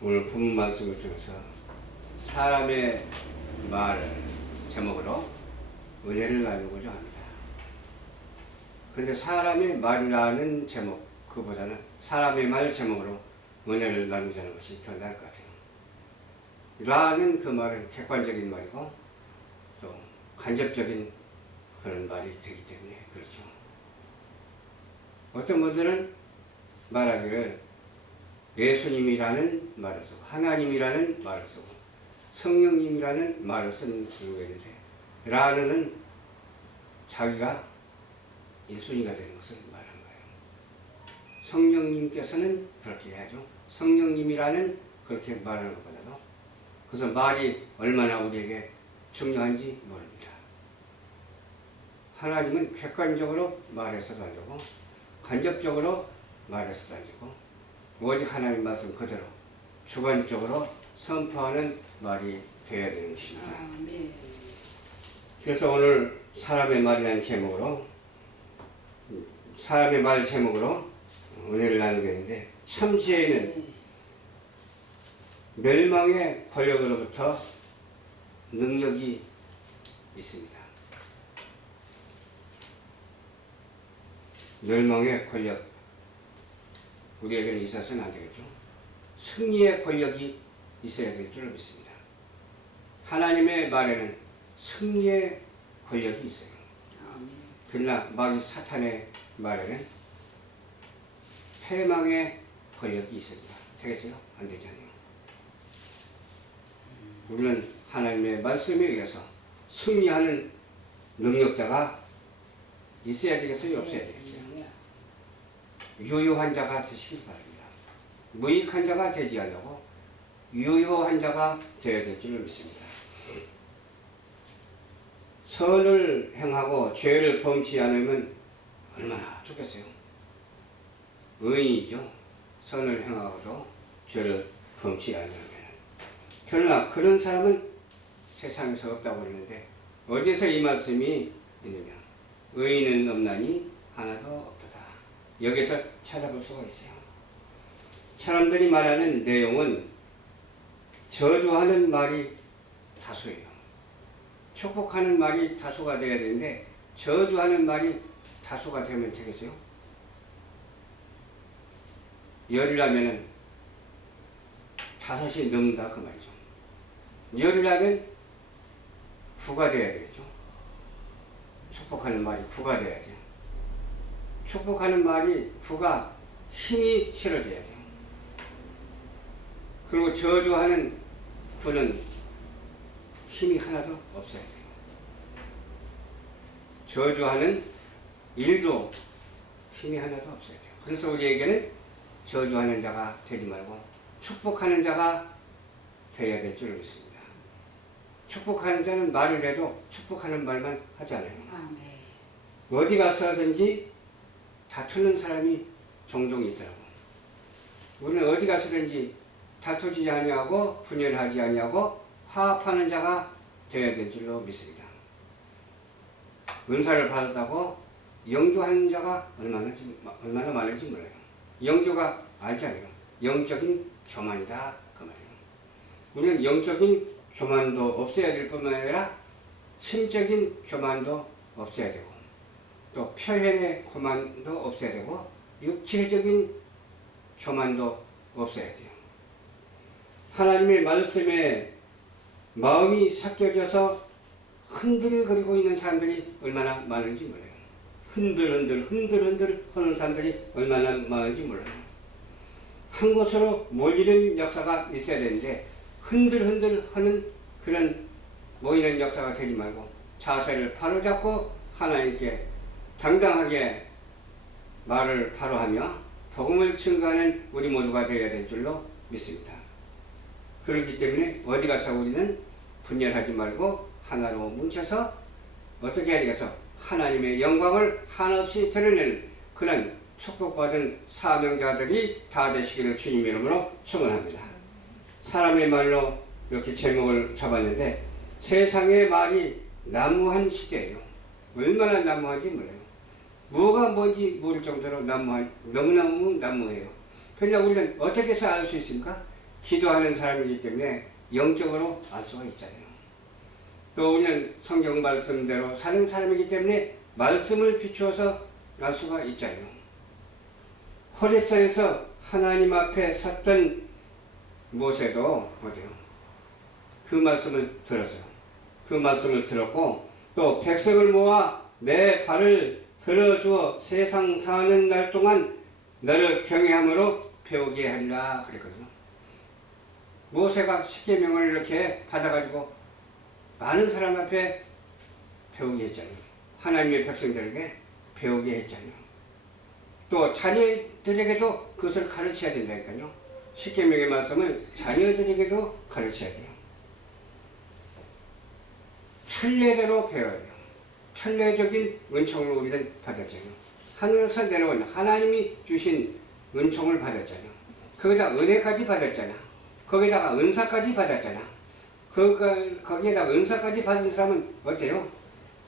오늘 본문 말씀을 통해서 사람의 말 제목으로 은혜를 나누고자 합니다. 그런데 사람의 말이라는 제목, 그보다는 사람의 말 제목으로 은혜를 나누자는 것이 더 나을 것 같아요. 라는 그 말은 객관적인 말이고 또 간접적인 그런 말이 되기 때문에 그렇죠. 어떤 분들은 말하기를 예수님이라는 말을 쓰고 하나님이라는 말을 쓰고 성령님이라는 말을 쓰는 경우가 있는데 라는 자기가 1순위가 되는 것을 말하는 거예요. 성령님께서는 그렇게 해야죠. 성령님이라는 그렇게 말하는 것보다도 그래서 말이 얼마나 우리에게 중요한지 모릅니다. 하나님은 객관적으로 말해서도 안 되고 간접적으로 말해서도 안 되고 오직 하나님 말씀 그대로 주관적으로 선포하는 말이 되어야 되는 것입니다. 네. 그래서 오늘 사람의 말이라는 제목으로 사람의 말 제목으로 은혜를 나누겠는데 참지에는 멸망의 권력으로부터 능력이 있습니다. 멸망의 권력, 우리에게는 있어서는 안 되겠죠. 승리의 권력이 있어야 될 줄 믿습니다. 하나님의 말에는 승리의 권력이 있어요. 그러나 마귀 사탄의 말에는 패망의 권력이 있습니다. 되겠어요? 안 되잖아요. 우리는 하나님의 말씀에 의해서 승리하는 능력자가 있어야 되겠어요? 없어야 되겠어요? 유효한 자가 되시길 바랍니다. 무익한 자가 되지 않고 유효한 자가 되어야 될 줄 믿습니다. 선을 행하고 죄를 범치 않으면 얼마나 좋겠어요? 의인이죠. 선을 행하고도 죄를 범치 않으면. 그러나 그런 사람은 세상에서 없다고 그러는데 어디서 이 말씀이 있느냐? 의인은 없나니 하나도 없도다. 여기서 찾아볼 수가 있어요. 사람들이 말하는 내용은 저주하는 말이 다수예요. 축복하는 말이 다수가 되어야 되는데 저주하는 말이 다수가 되면 되겠어요? 열이라면은 5이 넘는다 그 말이죠. 열이라면 9가 되어야 되겠죠. 축복하는 말이 9가 되어야 돼요. 축복하는 말이 9가 힘이 실어져야 돼요. 그리고 저주하는 9는 힘이 하나도 없어야 돼요. 저주하는 1도 힘이 하나도 없어야 돼요. 그래서 우리에게는 저주하는 자가 되지 말고 축복하는 자가 되어야 될 줄 믿습니다. 축복하는 자는 말을 해도 축복하는 말만 하지 않아요. 어디 가서든지 다투는 사람이 종종 있더라고. 우리는 어디 가서든지 다투지 아니하고 분열하지 아니하고 화합하는 자가 되어야 될 줄로 믿습니다. 은사를 받았다고 영조하는 자가 얼마나 많은지 몰라요. 영조가 알잖아요. 영적인 교만이다 그 말이에요. 우리는 영적인 교만도 없애야 될 뿐만 아니라 심적인 교만도 없애야 되고 또 표현의 교만도 없애야 되고 육체적인 교만도 없애야 돼요. 하나님의 말씀에 마음이 섞여져서 흔들거리고 있는 사람들이 얼마나 많은지 몰라요. 흔들흔들 하는 사람들이 얼마나 많은지 몰라요. 한 곳으로 몰리는 역사가 있어야 되는데 흔들흔들 하는 그런 모이는 역사가 되지 말고 자세를 바로잡고 하나님께 당당하게 말을 바로하며 복음을 증거하는 우리 모두가 되어야 될 줄로 믿습니다. 그렇기 때문에 어디 가서 우리는 분열하지 말고 하나로 뭉쳐서 어떻게 해야 되겠어? 하나님의 영광을 한없이 드러내는 그런 축복받은 사명자들이 다 되시기를 주님 이름으로 축원합니다. 사람의 말로 이렇게 제목을 잡았는데 세상의 말이 난무한 시대예요. 얼마나 난무한지 몰라요. 뭐가 뭔지 모를 정도로 너무너무 난무해요. 그러나 우리는 어떻게 해서 알 수 있습니까? 기도하는 사람이기 때문에 영적으로 알 수가 있잖아요. 또 우리는 성경 말씀대로 사는 사람이기 때문에 말씀을 비추어서 알 수가 있잖아요. 호렙산에서 하나님 앞에 섰던 모세도 어때요? 그 말씀을 들었어요. 그 말씀을 들었고 또 백성을 모아 내 발을 들어주어 세상 사는 날 동안 너를 경외함으로 배우게 하리라 그랬거든요. 모세가 십계명을 이렇게 받아가지고 많은 사람 앞에 배우게 했잖아요. 하나님의 백성들에게 배우게 했잖아요. 또 자녀들에게도 그것을 가르쳐야 된다니까요. 십계명의 말씀을 자녀들에게도 가르쳐야 돼요. 천례대로 배워야 돼요. 천례적인 은총을 우리는 받았잖아요. 하늘에서 내려온 하나님이 주신 은총을 받았잖아요. 거기다 은혜까지 받았잖아. 거기다가 은사까지 받았잖아. 거기에다 은사까지 받은 사람은 어때요?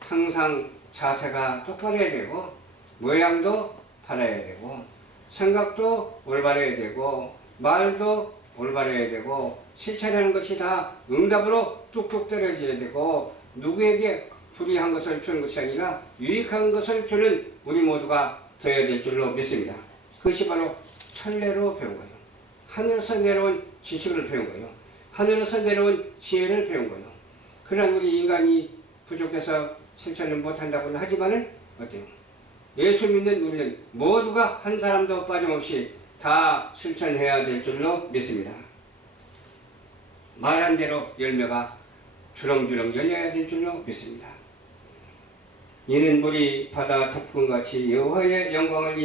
항상 자세가 똑바로 해야 되고 모양도 바라야 되고 생각도 올바라야 되고 말도 올바라야 되고 실천하는 것이 다 응답으로 뚝뚝 떨어져야 되고 누구에게 불이한 것을 주는 것이 아니라 유익한 것을 주는 우리 모두가 되어야 될 줄로 믿습니다. 그것이 바로 천례로 배운 거예요. 하늘에서 내려온 지식을 배운 거예요. 하늘에서 내려온 지혜를 배운 거예요. 그러나 우리 인간이 부족해서 실천을 못한다고는 하지만은 어때요? 예수 믿는 우리는 모두가 한 사람도 빠짐없이 다 실천해야 될 줄로 믿습니다. 말한 대로 열매가 주렁주렁 열려야 될 줄로 믿습니다. 이는 물이 바다 태풍같이 여호와의 영광을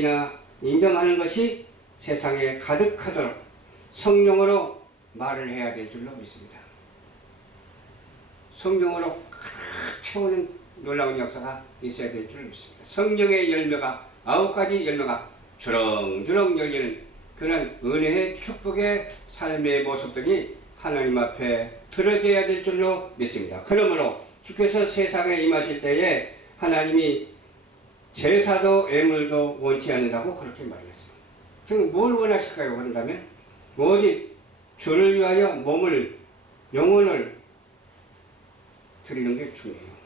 인정하는 것이 세상에 가득하도록 성령으로 말을 해야 될 줄로 믿습니다. 성령으로 가득 채우는 놀라운 역사가 있어야 될 줄로 믿습니다. 성령의 열매가 9가지 열매가 주렁주렁 열리는 그런 은혜의 축복의 삶의 모습들이 하나님 앞에 드러져야 될 줄로 믿습니다. 그러므로 주께서 세상에 임하실 때에 하나님이 제사도 예물도 원치 않는다고 그렇게 말했어요. 그럼 뭘 원하실까요? 그런다면 오직 주를 위하여 몸을 영혼을 드리는 게 중요해요.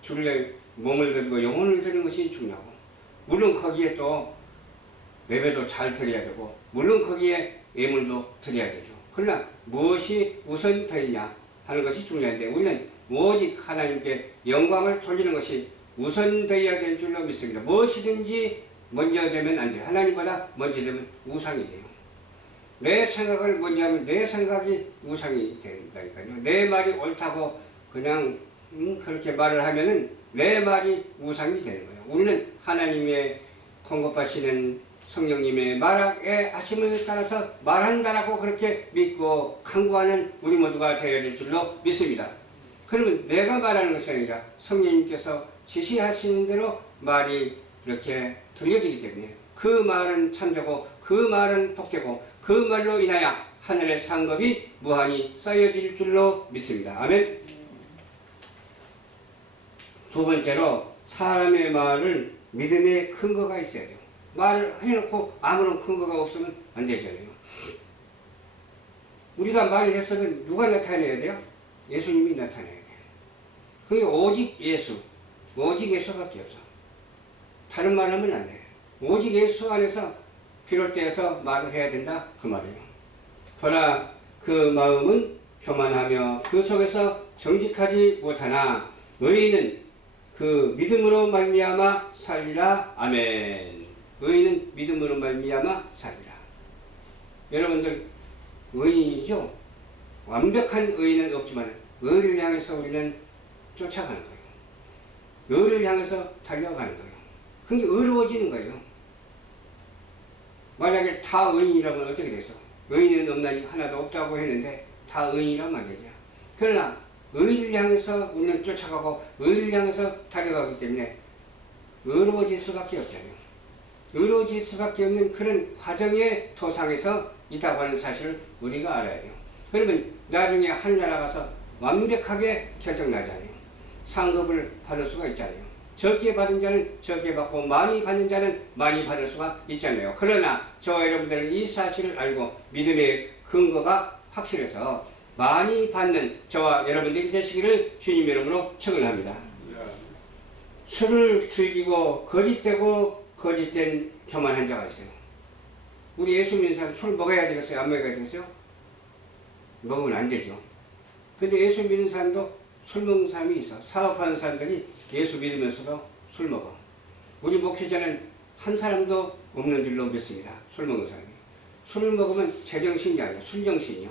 주를 위하여 몸을 드리고 영혼을 드리는 것이 중요하고 물론 거기에 또 예배도 잘 드려야 되고 물론 거기에 예물도 드려야 되죠. 그러나 무엇이 우선 되느냐 하는 것이 중요한데 우리는 오직 하나님께 영광을 돌리는 것이 우선되어야 될 줄로 믿습니다. 무엇이든지 먼저 되면 안 돼요. 하나님보다 먼저 되면 우상이 돼요. 내 생각을 먼저 하면 내 생각이 우상이 된다니까요. 내 말이 옳다고 그냥 그렇게 말을 하면은 내 말이 우상이 되는 거예요. 우리는 하나님의 공급하시는 성령님의 말의 하심을 따라서 말한다라고 그렇게 믿고 강구하는 우리 모두가 되어야 될 줄로 믿습니다. 그러면 내가 말하는 것이 아니라 성령님께서 지시하시는 대로 말이 이렇게 들려지기 때문에 그 말은 참되고 그 말은 복되고 그 말로 인하여 하늘의 상급이 무한히 쌓여질 줄로 믿습니다. 아멘. 두 번째로 사람의 말을 믿음의 근거가 있어야 돼요. 말을 해놓고 아무런 근거가 없으면 안 되잖아요. 우리가 말을 했으면 누가 나타내야 돼요? 예수님이 나타내야 돼요. 그게 오직 예수, 오직 예수밖에 없어. 다른 말 하면 안 돼요. 오직 예수 안에서 비롯돼서 말을 해야 된다 그 말이에요. 보라 그 마음은 교만하며 그 속에서 정직하지 못하나 의인은 그 믿음으로 말미암아 살리라. 아멘. 의인은 믿음으로 말미암아 살리라. 여러분들 의인이죠? 완벽한 의인은 없지만 의를 향해서 우리는 쫓아가는 거예요. 의를 향해서 달려가는 거예요. 그게 의로워지는 거예요. 만약에 다 의인이라면 어떻게 됐어? 의인은 없나니 하나도 없다고 했는데 다 의인이란 말이야. 그러나 의를 향해서 우리는 쫓아가고 의를 향해서 달려가기 때문에 의로워질 수밖에 없잖아요. 의로워질 수밖에 없는 그런 과정의 도상에서 있다고 하는 사실을 우리가 알아야 돼요. 그러면 나중에 하늘나라 가서 완벽하게 결정나잖아요. 상급을 받을 수가 있잖아요. 적게 받은 자는 적게 받고 많이 받는 자는 많이 받을 수가 있잖아요. 그러나 저와 여러분들은 이 사실을 알고 믿음의 근거가 확실해서 많이 받는 저와 여러분들이 되시기를 주님 이름으로 축원합니다. 술을 즐기고 거짓되고 거짓된 교만한 자가 있어요. 우리 예수 믿는 사람 술 먹어야 되겠어요? 안 먹어야 되겠어요? 먹으면 안 되죠. 근데 예수 믿는 사람도 술 먹는 사람이 있어. 사업하는 사람들이 예수 믿으면서도 술 먹어. 우리 목회자는 한 사람도 없는 줄로 믿습니다. 술 먹는 사람이. 술을 먹으면 제정신이 아니에요. 술정신이요.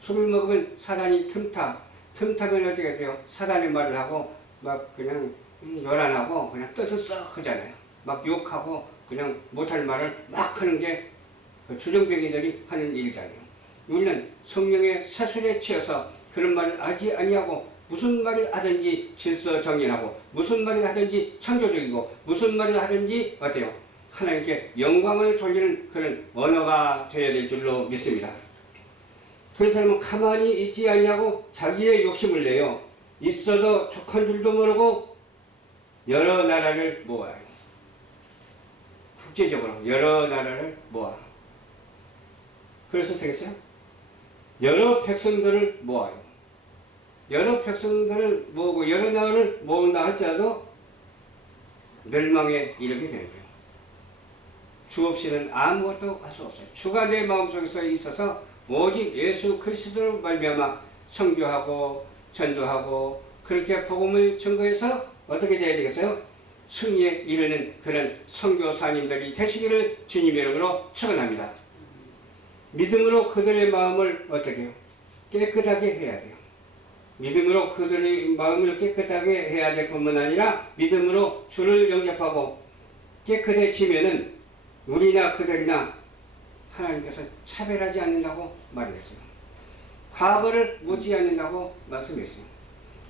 술을 먹으면 사단이 틈타면 어떻게 돼요? 사단의 말을 하고 막 그냥 요란하고 그냥 떠들썩 하잖아요. 막 욕하고 그냥 못할 말을 막 하는 게 주정뱅이들이 하는 일이잖아요. 우리는 성령의 사술에 취해서 그런 말을 하지 아니하고 무슨 말을 하든지 질서정연하고 무슨 말을 하든지 창조적이고 무슨 말을 하든지 어때요? 하나님께 영광을 돌리는 그런 언어가 되어야 될 줄로 믿습니다. 그런 사람은 가만히 있지 아니하고 자기의 욕심을 내요. 있어도 족한 줄도 모르고 여러 나라를 모아요. 국제적으로 여러 나라를 모아. 그래서 되겠어요? 여러 백성들을 모아요. 여러 백성들을 모으고 여러 나라를 모은다 할지라도 멸망에 이르게 되는 거예요. 주 없이는 아무것도 할 수 없어요. 주가 내 마음속에서 있어서 오직 예수 그리스도로 말미암아 선교하고 전도하고 그렇게 복음을 증거해서 어떻게 돼야 되겠어요? 승리에 이르는 그런 선교사님들이 되시기를 주님 이름으로 축원합니다. 믿음으로 그들의 마음을 어떻게 해요? 깨끗하게 해야 돼요. 믿음으로 그들의 마음을 깨끗하게 해야 될 뿐만 아니라 믿음으로 주를 영접하고 깨끗해지면은 우리나 그들이나 하나님께서 차별하지 않는다고 말했어요. 과거를 묻지 않는다고 말씀했어요.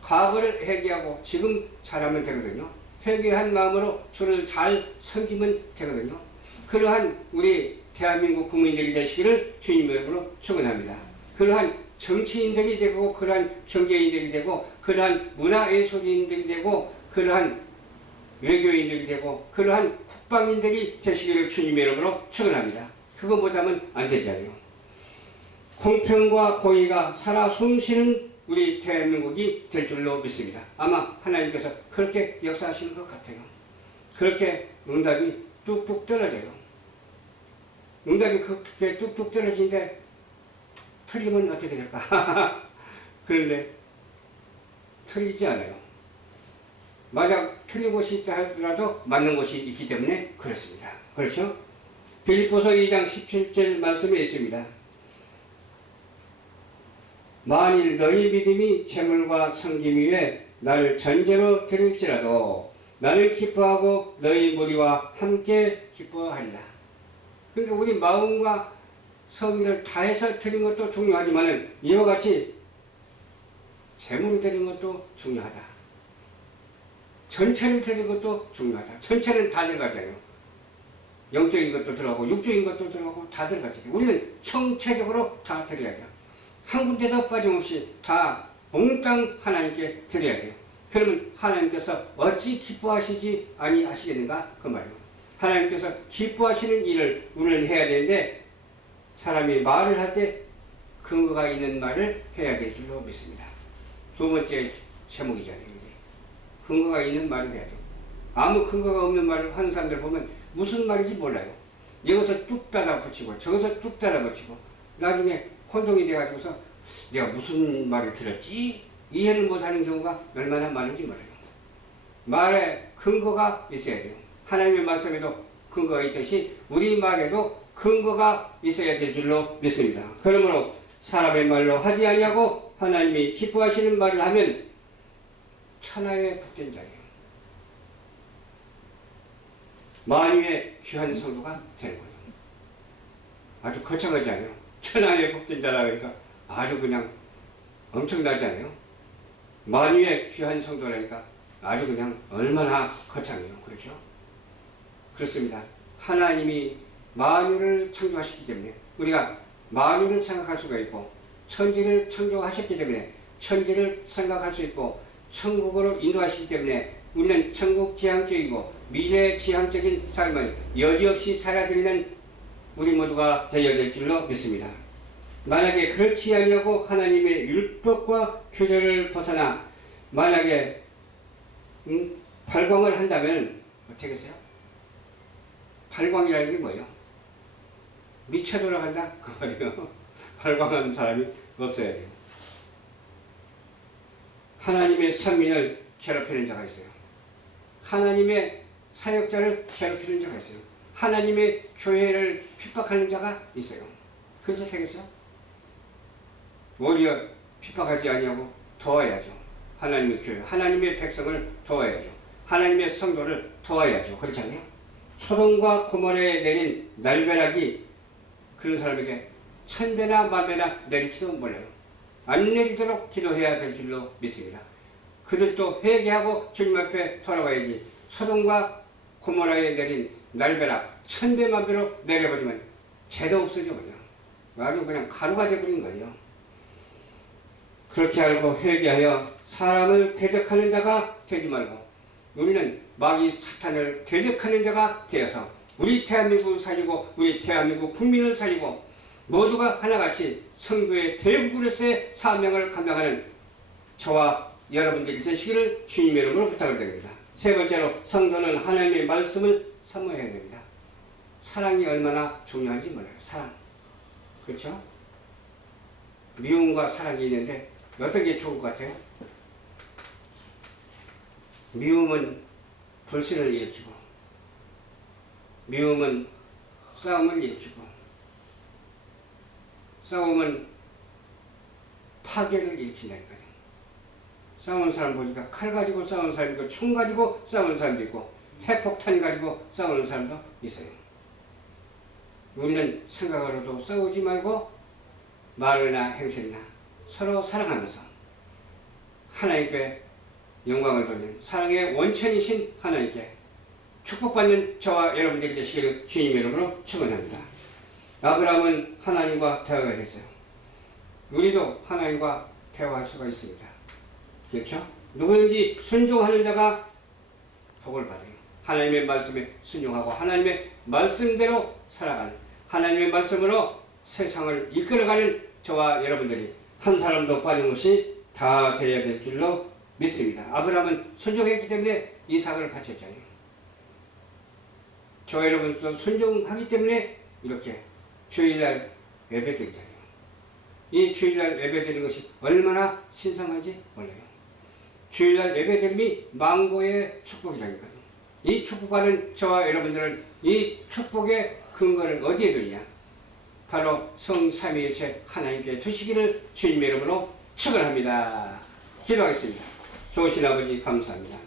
과거를 회개하고 지금 잘하면 되거든요. 회개한 마음으로 주를 잘 섬기면 되거든요. 그러한 우리 대한민국 국민들이 되시기를 주님 이름으로 축원합니다. 그러한 정치인들이 되고 그러한 경제인들이 되고 그러한 문화예술인들이 되고 그러한 외교인들이 되고 그러한 국방인들이 되시기를 주님 이름으로 축원합니다. 그거 못하면 안 되잖아요. 공평과 공의가 살아 숨쉬는 우리 대한민국이 될 줄로 믿습니다. 아마 하나님께서 그렇게 역사하시는 것 같아요. 그렇게 응답이 뚝뚝 떨어져요. 응답이 그렇게 뚝뚝 떨어지는데 틀리면 어떻게 될까? 그런데 틀리지 않아요. 만약 틀린 곳이 있다 하더라도 맞는 곳이 있기 때문에 그렇습니다. 그렇죠? 빌립보서 2장 17절 말씀에 있습니다. 만일 너희 믿음이 재물과 섬김 위에 나를 전제로 드릴지라도 나를 기뻐하고 너희 무리와 함께 기뻐하리라. 그러니까 우리 마음과 성의를 다해서 드린 것도 중요하지만 이와 같이 재물을 드린 것도 중요하다. 전체를 드린 것도 중요하다. 전체는 다 들어가잖아요. 영적인 것도 들어가고 육적인 것도 들어가고 다 들어가잖아요. 우리는 총체적으로 다 드려야 돼요. 한 군데도 빠짐없이 다 몽땅 하나님께 드려야 돼요. 그러면 하나님께서 어찌 기뻐하시지 아니하시겠는가 그 말이에요. 하나님께서 기뻐하시는 일을 우리는 해야 되는데 사람이 말을 할 때 근거가 있는 말을 해야 될 줄로 믿습니다. 두 번째 제목이잖아요. 이게. 근거가 있는 말을 해야 돼요. 아무 근거가 없는 말을 하는 사람들 보면 무슨 말인지 몰라요. 여기서 뚝 따라 붙이고 저기서 뚝 따라 붙이고 나중에 혼동이 돼가지고서 내가 무슨 말을 들었지? 이해를 못하는 경우가 얼마나 많은지 몰라요. 말에 근거가 있어야 돼요. 하나님의 말씀에도 근거가 있듯이 우리 말에도 근거가 있어야 될 줄로 믿습니다. 그러므로 사람의 말로 하지 아니하고 하나님이 기뻐하시는 말을 하면 천하에 복된 자예요. 만유의 귀한 성도가 되는 거예요. 아주 거창하지 않아요. 천하에 복된 자라 그러니까 아주 그냥 엄청나지 않아요. 만유의 귀한 성도라니까 아주 그냥 얼마나 거창해요. 그렇죠? 그렇습니다. 하나님이 만유를 창조하셨기 때문에 우리가 만유를 생각할 수가 있고 천지를 창조하셨기 때문에 천지를 생각할 수 있고 천국으로 인도하시기 때문에 우리는 천국지향적이고 미래지향적인 삶을 여지없이 살아드리는 우리 모두가 되어야 될 줄로 믿습니다. 만약에 그렇지 아니하고 하나님의 율법과 규례를 벗어나 만약에 발광을 한다면 어떻게 하겠어요? 발광이라는 게 뭐예요? 미쳐 돌아간다? 그 말이에요. 발광하는 사람이 없어야 돼요. 하나님의 선민을 괴롭히는 자가 있어요. 하나님의 사역자를 괴롭히는 자가 있어요. 하나님의 교회를 핍박하는 자가 있어요. 그래서 되겠어요? 오히려 핍박하지 아니하고 도와야죠. 하나님의 교회, 하나님의 백성을 도와야죠. 하나님의 성도를 도와야죠. 그렇잖아요. 소돔과 고모라에 내린 날벼락이 그런 사람에게 1000배나 10,000배나 내릴지도 몰라요. 안 내리도록 기도해야 될 줄로 믿습니다. 그들도 회개하고 주님 앞에 돌아와야지. 소돔과 고모라에 내린 날벼락 1000배 10,000배로 내려버리면 죄도 없어져 버려. 아주 그냥 가루가 되어버린 거예요. 그렇게 알고 회개하여 사람을 대적하는 자가 되지 말고 우리는 마귀 사탄을 대적하는 자가 되어서 우리 대한민국을 살리고 우리 대한민국 국민을 살리고 모두가 하나같이 성도의 대국으로서의 사명을 감당하는 저와 여러분들이 되시기를 주님의 이름으로 부탁을 드립니다. 세 번째로 성도는 하나님의 말씀을 사모해야 됩니다. 사랑이 얼마나 중요한지 몰라요. 사랑. 그렇죠? 미움과 사랑이 있는데 어떤 게 좋을 것 같아요? 미움은 불신을 일으키고 미움은 싸움을 일으키고 싸움은 파괴를 일으킨다니까요. 싸우는 사람 보니까 칼 가지고 싸우는 사람이 있고 총 가지고 싸우는 사람도 있고 핵폭탄 가지고 싸우는 사람도 있어요. 우리는 생각으로도 싸우지 말고 말이나 행실이나 서로 사랑하면서 하나님께 영광을 돌리는 사랑의 원천이신 하나님께 축복받는 저와 여러분들이 되시기를 주님의 이름으로 축원합니다. 아브라함은 하나님과 대화가 됐어요. 우리도 하나님과 대화할 수가 있습니다. 그렇죠? 누구든지 순종하는 자가 복을 받아요. 하나님의 말씀에 순종하고 하나님의 말씀대로 살아가는 하나님의 말씀으로 세상을 이끌어가는 저와 여러분들이 한 사람도 빠짐없이 다 되어야 될 줄로 믿습니다. 아브라함은 순종했기 때문에 이삭을 바쳤잖아요. 저와 여러분도 순종하기 때문에 이렇게 주일날 예배드리잖아요. 이 주일날 예배드리는 것이 얼마나 신성한지 몰라요. 주일날 예배드림이 망고의 축복이라니까요. 이 축복받은 저와 여러분들은 이 축복의 근거를 어디에 두냐? 바로 성삼위일체 하나님께 주시기를 주님의 이름으로 축원합니다. 기도하겠습니다. 좋으신 아버지 감사합니다.